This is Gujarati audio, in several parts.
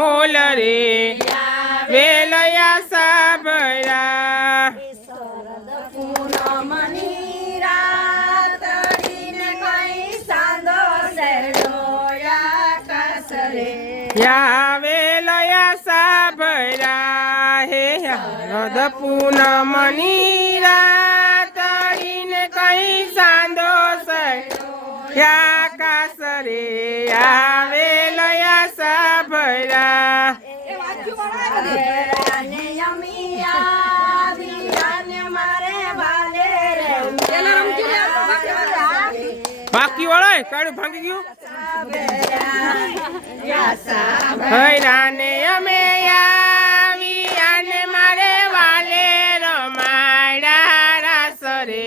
હોલ રે વેલયા સાબરા શરદ યા વેલયા સાબરા હે હદ પૂનમની બાકી કાળું ભાંગી ગયું? હૈરાને અમે આવી અને મારે વાલે રમાડા રાસરે.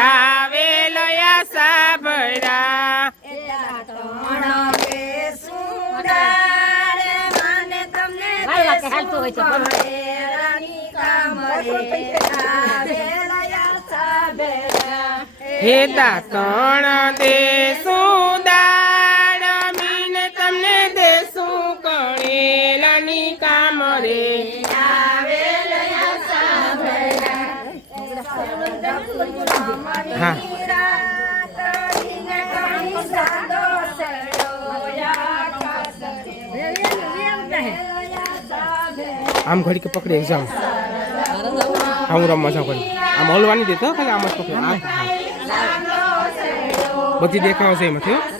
આવેલયા સાબરા હે દાતણ દેશું દાડ મીને તમને દેશું કણેલાની કામ રે હા. આમ ઘડી કે પકડી એક્ઝામ હું રમવા જાઉં ઘડી આમ હલવાની દેતો ખાલી આમ જ પકડી. આમ. હા બધી દેખાવ છે એમાંથી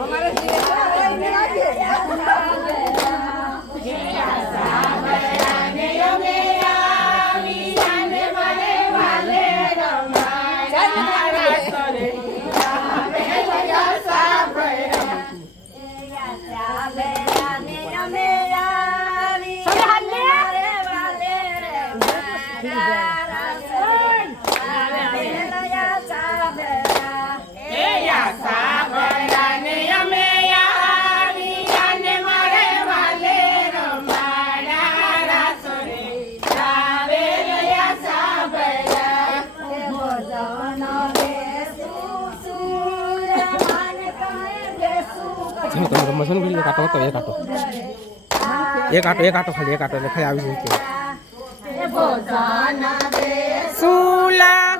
हमारे જો તમે રમો છો ને પેલી એક આટો હતો એક આટો એક આટો ખાલી એક આટો એટલે ખાલી આવી જશે. સુલા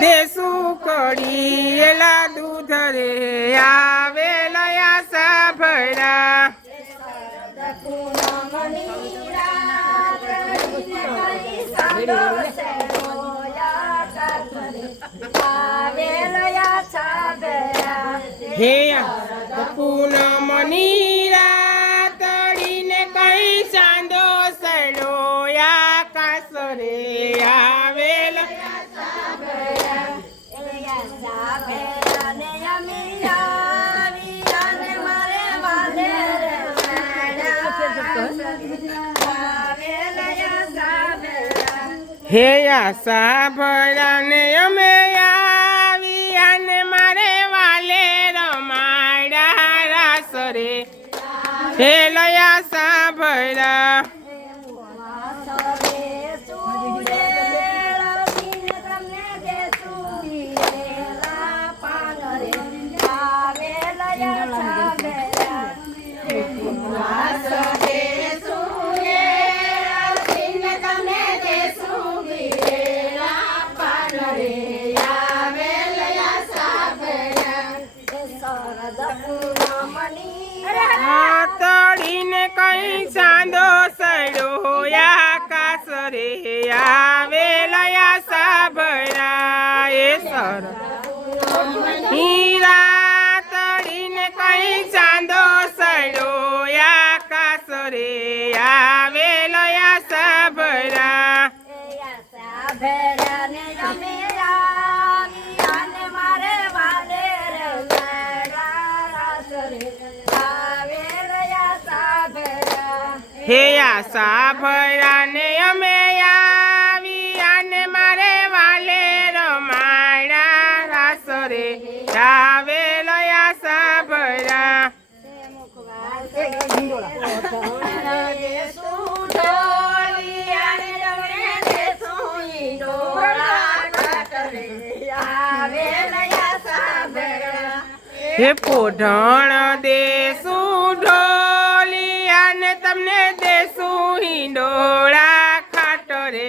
દેસુ કડી એલા દૂધ રે આવેલયા હે પૂનમની રાતડીને કઈ ચાંદો સડો આકાશ રે આવેલ. હે આશા ભરાને અમે રે. હે લયા સાંભળા રે આવેલયા સાભરા એ સર. હીરા તડીને કઈ ચાંદો સડો આકાશ રે. આવી રહ્યા સાભરા હે આશા ભરાને હે પોઢણ દેશું ઢોલિયાને તમને દેશું હિંડોળા ખાટરે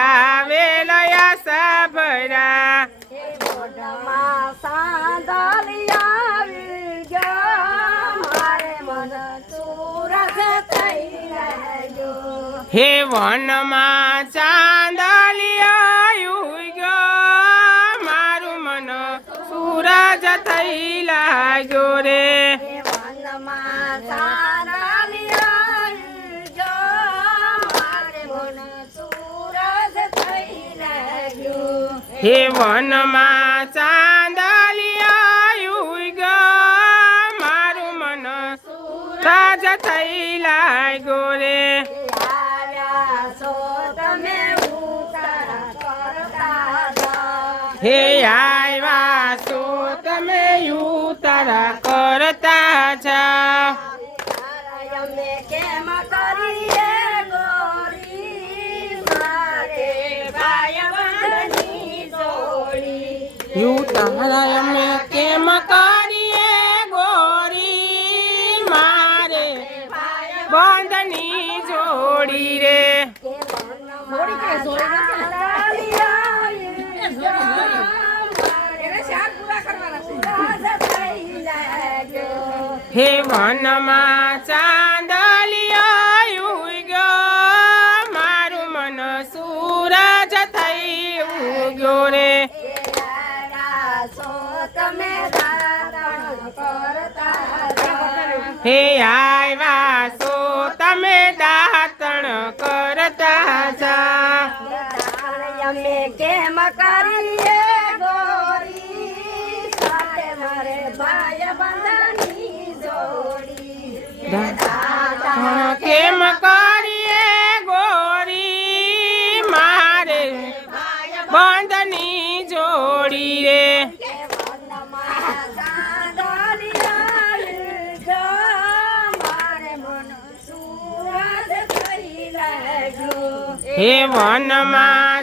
આવેલયા સાભરા હે વનમાં વનમાં ચાંદલિયા ગ મારું મન તાજ થઈ લાગ્યો રે. ઉતારા અમે કેમ કરીએ ગોરી? મારે બંધની જોડી રે. હે વનમાં ચાંદલિયા હે આવ્યા સો તમે દાતણ કરતા જા. અમે કેમ કરીએ ગોરી? સાથે મારે ભાઈ બંધની જોડી. કેમ કરીએ હે વનમાં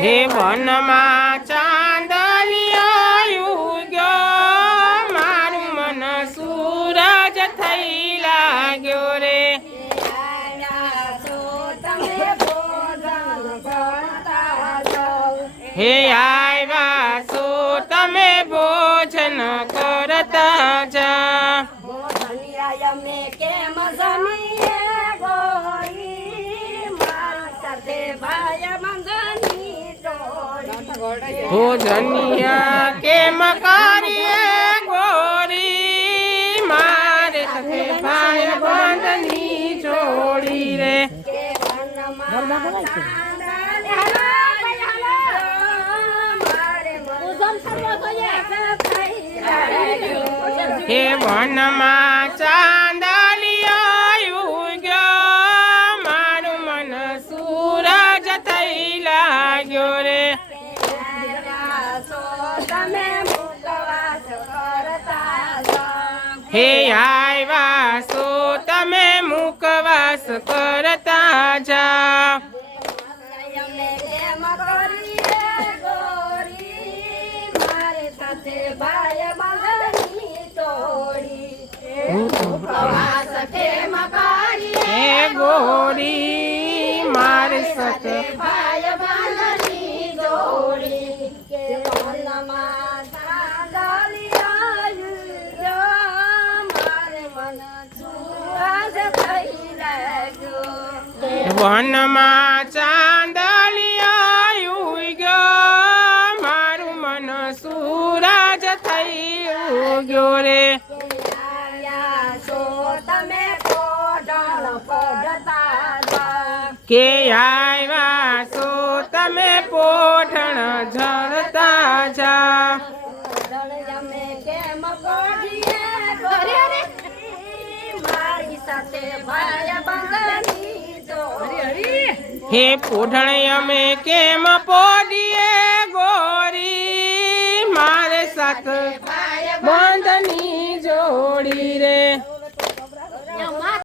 હે વનમાં ચાંદલિયો ગયો મારું મન સૂરજ થઈ લાગ્યો રે. હે આવ્યા ભોજનિયા કેમ કરીએ ગોરી? મારે સાથે ભાઈ બંધની જોડી રે. હે વનમાં કરતા જા. ગોરી, મારે સાથે વનમાં ચાંદલિયો ગયો મારું મન સૂરજ થઈ ગયો રે. કે આવ્યા છો તમે પોઠણ ઝરતા જા? મારી સાથે. હે પોઠણ અમે કેમ પોડીએ ગોરી? મારે સાથ બંધની જોડી રે.